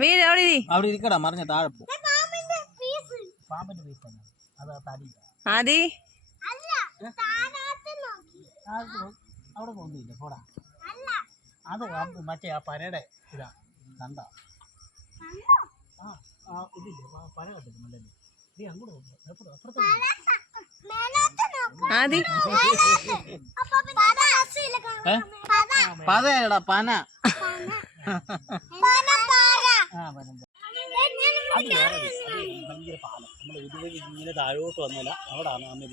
വീട് അവിടെ ഇരിക്കടാ മറിഞ്ഞ താഴെ പോ പാമ്പിന്റെ പീസ് അത് തടി ആദി അവിടെ പോകുന്നില്ല പോടാ അത് മറ്റേ ആ പനയുടെ ഇതാ കണ്ട ഇതില്ലേ പന കണ്ടിട്ടുണ്ടല്ലേ നീ അങ്ങോട്ട് ആദി പതയടാ പന ഭയങ്കര പാലം നമ്മൾ ഇതുവഴി ഇങ്ങനെ താഴോട്ട് വന്നല്ല അവിടാണ് അമ്മ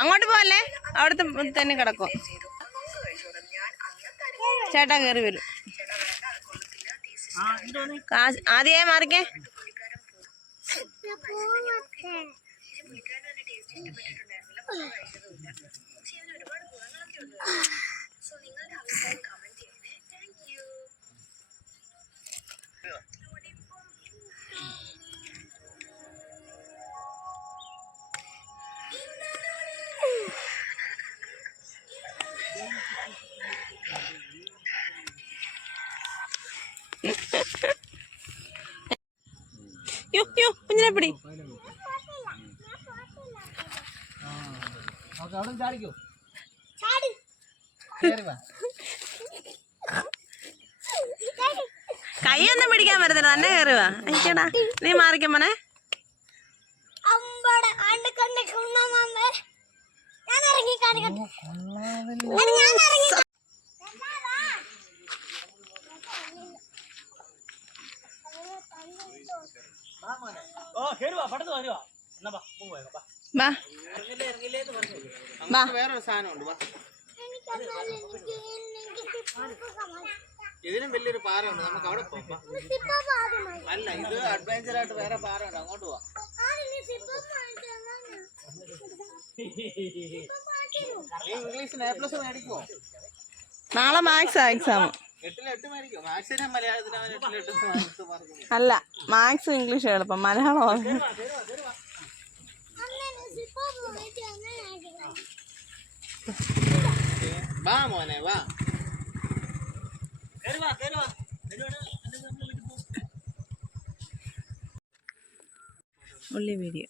അങ്ങോട്ട് പോവല്ലേ അവിടുത്തെ തന്നെ കിടക്കും ചേട്ടാ കയറി വരും ആദ്യമായി മാറിക്കേ കുഞ്ഞിനെ പിടി ചാടിക്കോ കൈയൊന്നും പിടിക്കാൻ പറ്റത്തില്ല തന്നെ കയറുക എനിക്കടാ നീ മാറിക്ക മോനെ വേറൊരു സാധനമുണ്ട് ഇതിനും വലിയൊരു പാറയുണ്ട് നമുക്ക് അവിടെ പോകാം അല്ല ഇത് അഡ്വഞ്ചർ ആയിട്ട് വേറെ പാറയുണ്ട് അങ്ങോട്ട് പോവാം ഇംഗ്ലീഷിന് A+ മേടിക്കുമോ നാളെ മാത്സ് എക്സാം 8 മേടിക്കോ മാത്സിനെ മലയാളത്തിന് 8 അല്ല മാത്സ് ഇംഗ്ലീഷ് എളുപ്പം മലയാളം വാ മോനെ വാ ഉള്ളി വീഡിയോ